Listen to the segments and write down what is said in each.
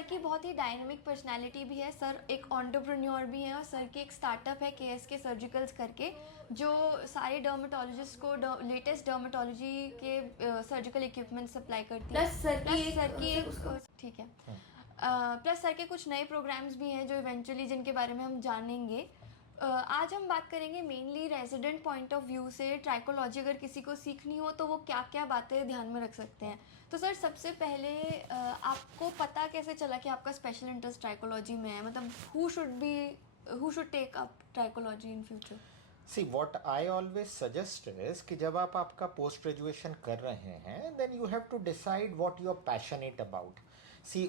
Sir की बहुत ही dynamic personality भी है, सर एक एंटरप्रेन्योर भी है और सर की एक स्टार्टअप है KSK सर्जिकल्स करके, जो सारे डर्मेटोलॉजिस्ट को लेटेस्ट डर्मेटोलॉजी के सर्जिकल इक्विपमेंट सप्लाई करती है। प्लस सर की एक ठीक है, प्लस सर के कुछ नए प्रोग्राम्स भी हैं जो इवेंचुअली जिनके बारे में हम जानेंगे। आज हम बात करेंगे mainly resident point of view से ट्राइकोलॉजी अगर किसी को सीखनी हो तो वो क्या क्या बातें ध्यान में रख सकते हैं। तो सर सबसे पहले आपको पता कैसे चला कि आपका स्पेशल इंटरेस्ट ट्राइकोलॉजी में है, मतलब who should take up trichology in future? See what I always suggest is कि जब आप आपका पोस्ट ग्रेजुएशन कर रहे हैं then you have to decide what you are passionate about. See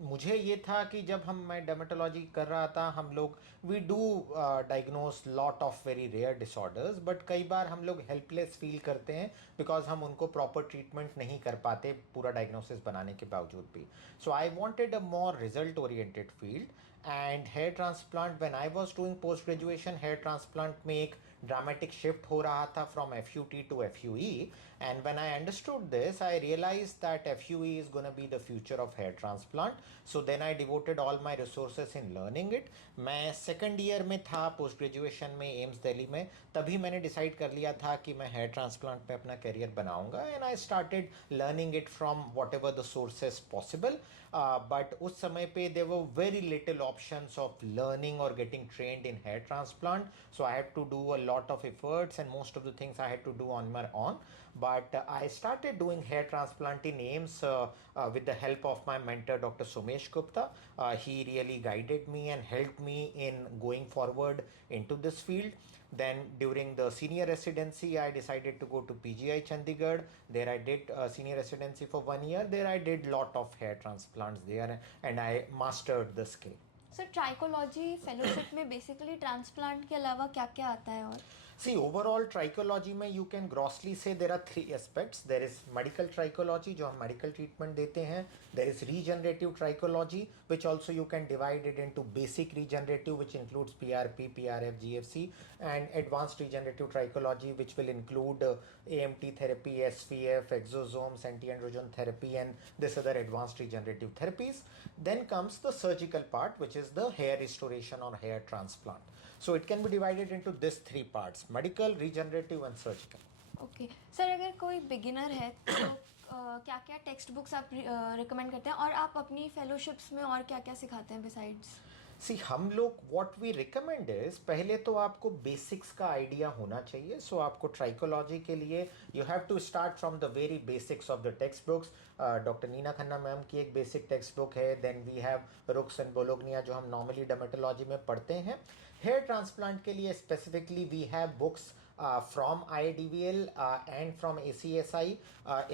मुझे ये था कि जब मैं डर्मेटोलॉजी कर रहा था, हम लोग we do diagnose lot of very rare disorders, but कई बार हम लोग हेल्पलेस फील करते हैं बिकॉज हम उनको प्रॉपर ट्रीटमेंट नहीं कर पाते पूरा डायग्नोसिस बनाने के बावजूद भी। So I wanted a more result oriented field, and hair transplant when I was doing post graduation, hair transplant में एक ड्रामेटिक शिफ्ट हो रहा था from FUT to FUE, and when I understood this I realized that FUE is going to be the future of hair transplant. So then I devoted all my resources in learning it. मैं second year में था post graduation में AIIMS Delhi में, तभी मैंने decide कर लिया था कि मैं हेयर ट्रांसप्लांट में अपना करियर बनाऊंगा, and I started learning it from whatever the sources possible. But उस समय पे there were very little options of learning or getting trained in hair transplant, so I had to do a lot of efforts and most of the things I had to do on my own. But I started doing hair transplant in AIMS with the help of my mentor Dr. Somesh Gupta. He really guided me and helped me in going forward into this field. Then during the senior residency I decided to go to PGI Chandigarh. There I did senior residency for 1 year. There I did lot of hair transplants there and I mastered the skill. Sir trichology fellowship में basically transplant के अलावा क्या क्या आता है? और See, overall trichology में you can grossly say there are 3 aspects. There is medical trichology जो हम medical treatment देते हैं. There is regenerative trichology which also you can divide it into basic regenerative which includes PRP, PRF, GFC, and advanced regenerative trichology which will include AMT therapy, SVF, exosomes, anti-androgen therapy, and this other advanced regenerative therapies. Then comes the surgical part which is the hair restoration or hair transplant. So it can be divided into these 3 parts: medical, regenerative and surgical. Okay sir, अगर कोई beginner है तो क्या क्या text books आप recommend करते हैं और आप अपनी फेलोशिप्स में और क्या क्या सिखाते हैं बिसाइड्स? सी हम लोग व्हाट वी रिकमेंड इज, पहले तो आपको बेसिक्स का आइडिया होना चाहिए. सो आपको ट्राइकोलॉजी के लिए you have to start from the very basics of the text books. Doctor Neena Khanna ma'am की एक बेसिक टेक्स्ट बुक है. Then we have Rook's and Bolognia जो हम नॉर्मली डर्मेटोलॉजी में पढ़ते हैं. हेयर ट्रांसप्लांट के लिए specifically we have books from IDVL and from ACSI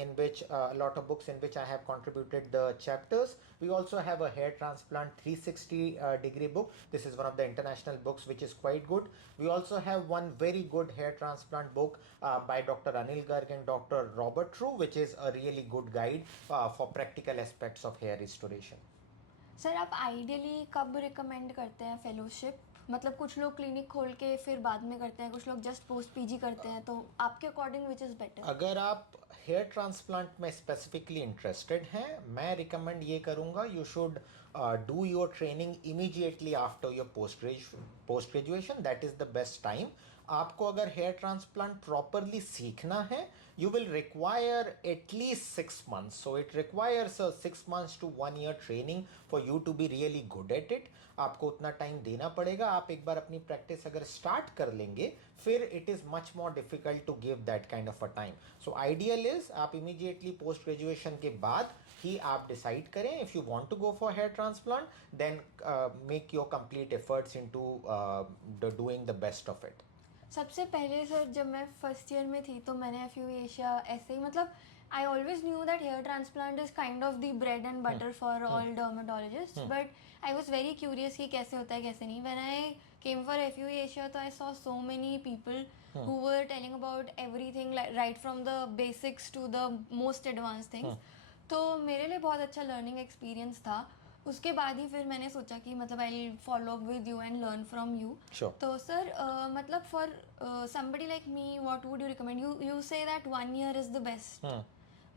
in which a lot of books in which I have contributed the chapters. We also have a hair transplant 360 degree book. This is one of the international books which is quite good. We also have one very good hair transplant book by Dr. Anil Garg and Dr. Robert True which is a really good guide for practical aspects of hair restoration. Sir आप ideally कब recommend करते हैं fellowship? मतलब कुछ लोग clinic खोल के फिर बाद में करते हैं, कुछ लोग जस्ट पोस्ट PG करते हैं, तो आपके अकॉर्डिंग विच इज़ बेटर? अगर आप हेयर ट्रांसप्लांट में स्पेसिफिकली इंटरेस्टेड हैं, मैं रिकमेंड ये करूँगा you should do your training immediately after your post graduation. That is the best time. आपको अगर हेयर ट्रांसप्लांट प्रॉपरली सीखना है you will require at least 6 months. So it requires 6 months to 1 year training for you to be really good at it. आपको उतना time देना पड़ेगा. आप एक बार अपनी प्रैक्टिस अगर स्टार्ट कर लेंगे फिर it is much more difficult to give that kind of a time. So ideal is आप इमीडिएटली पोस्ट ग्रेजुएशन के बाद ही आप डिसाइड करें. If you want to go for hair transplant then make your complete efforts into doing the best of it. सबसे पहले sir जब मैं फर्स्ट ईयर में थी तो मैंने FUE एशिया ऐसे ही, मतलब I always knew that hair transplant is kind of the bread and butter for all dermatologist, but I was very curious कि कैसे होता है कैसे नहीं. When I came for FUE Asia तो I saw so many people who were telling about everything right from the basics to the most advance things. तो मेरे लिए बहुत अच्छा लर्निंग एक्सपीरियंस था. उसके बाद ही फिर मैंने सोचा कि मतलब I follow up with you and learn from you. तो सर मतलब for somebody like me what would you recommend? You say that 1 year is the best.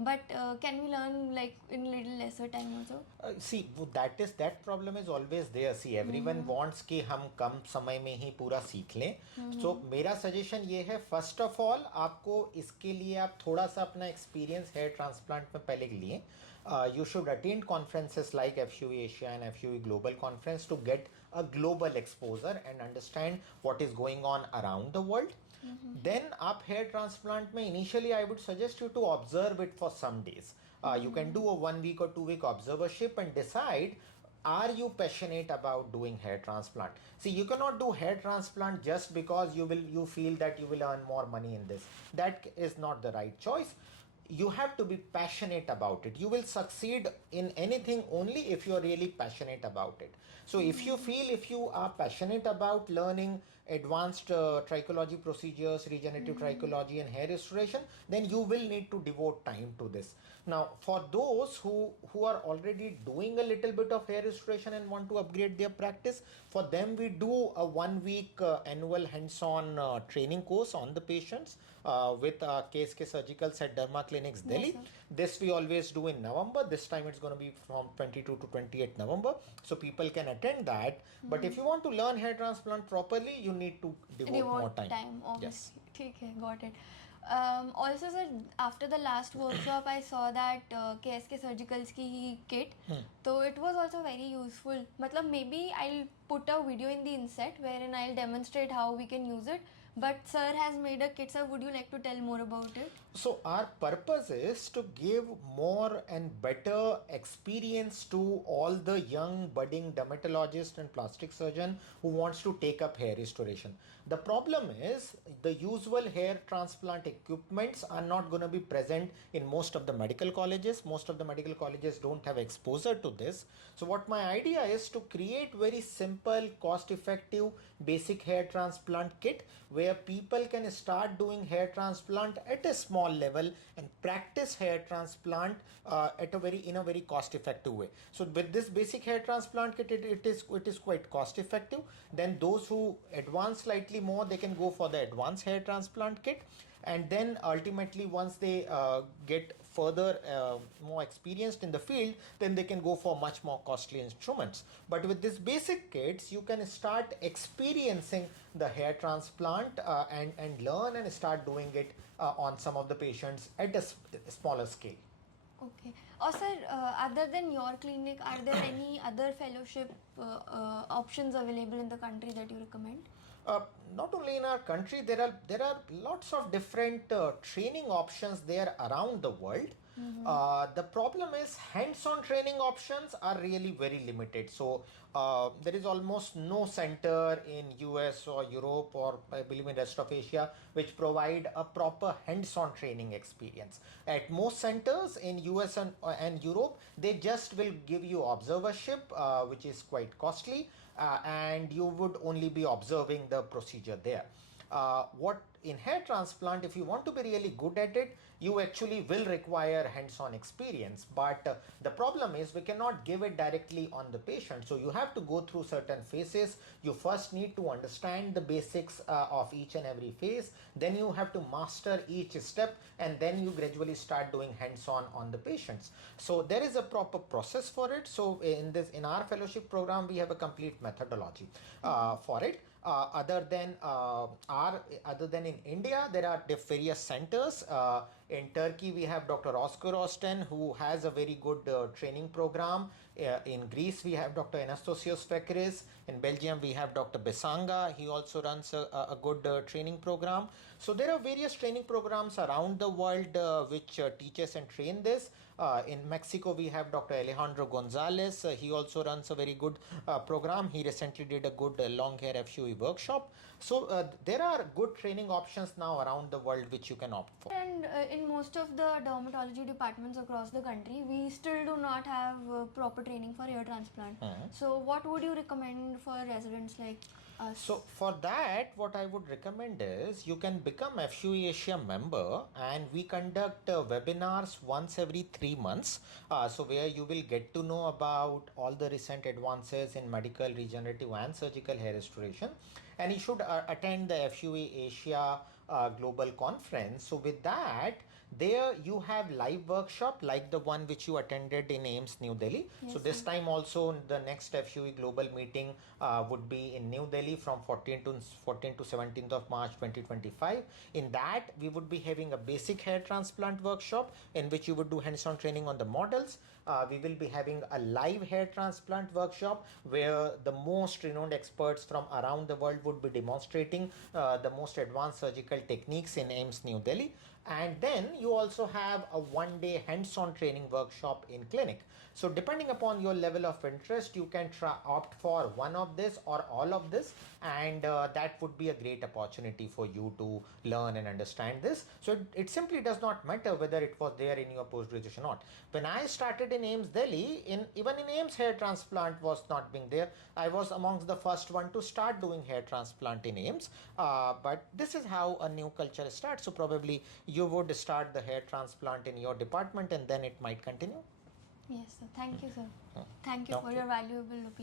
but can we learn like in little lesser time also? See, that problem is always there. See, everyone wants कि हम कम समय में ही पूरा सीख लें. So मेरा suggestion ये है, फर्स्ट ऑफ ऑल आपको इसके लिए आप थोड़ा सा अपना एक्सपीरियंस हेयर ट्रांसप्लांट में पहले लिए. You should attend conferences like FUE Asia and FUE Global Conference to get a global exposure and understand what is going on around the world. Then आप hair transplant में initially I would suggest you to observe it for some days. You can do a 1 week or 2 week observership and decide, are you passionate about doing hair transplant? See, you cannot do hair transplant just because you feel that you will earn more money in this. That is not the right choice. You have to be passionate about it. You will succeed in anything only if you are really passionate about it. So if you are passionate about learning advanced trichology procedures, regenerative trichology and hair restoration, then you will need to devote time to this. Now, for those who are already doing a little bit of hair restoration and want to upgrade their practice, for them we do a 1 week annual hands-on training course on the patients with KSK Surgicals at Derma Clinics, Delhi. Yes, This we always do in November. This time it's going to be from 22 to 28 November. So people can attend that. But if you want to learn hair transplant properly, you need to devote more time. Obviously. ठीक है, got it. Also sir, after the last workshop I saw that KSK Surgicals की ही kit, so it was also very useful. मतलब maybe I'll put a video in the inset wherein I'll demonstrate how we can use it. But sir has made a kit, sir. Would you like to tell more about it? So our purpose is to give more and better experience to all the young budding dermatologist and plastic surgeon who wants to take up hair restoration. The problem is the usual hair transplant equipments are not going to be present in most of the medical colleges. Most of the medical colleges don't have exposure to this. So what my idea is to create very simple, cost-effective, basic hair transplant kit where people can start doing hair transplant at a small level and practice hair transplant in a very cost effective way. So with this basic hair transplant kit, it is quite cost effective. Then those who advance slightly more, they can go for the advanced hair transplant kit. And then ultimately once they get further more experienced in the field, then they can go for much more costly instruments. But with this basic kits, you can start experiencing the hair transplant and learn and start doing it on some of the patients at a smaller scale. Okay. Or sir, other than your clinic, are there any other fellowship options available in the country that you recommend? Not only in our country, there are lots of different training options there around the world. The problem is hands-on training options are really very limited. So there is almost no center in US or Europe or I believe in rest of Asia which provide a proper hands-on training experience. At most centers in US and Europe, they just will give you observership, which is quite costly. And you would only be observing the procedure there. What in hair transplant, if you want to be really good at it, you actually will require hands-on experience. But the problem is we cannot give it directly on the patient. So you have to go through certain phases. You first need to understand the basics of each and every phase. Then you have to master each step, and then you gradually start doing hands-on on the patients. So there is a proper process for it. So in our fellowship program, we have a complete methodology for it. Other than in India, there are various centers. In Turkey, we have Dr. Oscar Osten, who has a very good training program. In Greece, we have Dr. Anastasios Fekris. In Belgium, we have Dr. Besanga. He also runs a good training program. So there are various training programs around the world which teaches and train this. In Mexico, we have Dr. Alejandro Gonzalez. He also runs a very good program. He recently did a good long hair FUE workshop. So there are good training options now around the world which you can opt for. And in most of the dermatology departments across the country, we still do not have proper training for hair transplant. So what would you recommend for residents like us? So for that, what I would recommend is you can become FUE Asia member, and we conduct webinars once every 3 months. So where you will get to know about all the recent advances in medical, regenerative and surgical hair restoration. And you should attend the FUE Asia Global Conference. So with that, There you have live workshop like the one which you attended in AIMS New Delhi. Yes, So this sir. time also the next FUE global meeting would be in New Delhi from 14 to 17th of March 2025. In that we would be having a basic hair transplant workshop in which you would do hands-on training on the models. We will be having a live hair transplant workshop where the most renowned experts from around the world would be demonstrating the most advanced surgical techniques in AIMS New Delhi. And then you also have a one-day hands-on training workshop in clinic. So depending upon your level of interest, you can opt for one of this or all of this, and that would be a great opportunity for you to learn and understand this. So it simply does not matter whether it was there in your post-graduation or not. When I started in AIMS Delhi, even in AIMS hair transplant was not being there. I was amongst the first one to start doing hair transplant in AIMS. But this is how a new culture starts. So probably you would start the hair transplant in your department and then it might continue. Yes, sir. Thank you, sir. Thank you for Okay. your valuable opinion.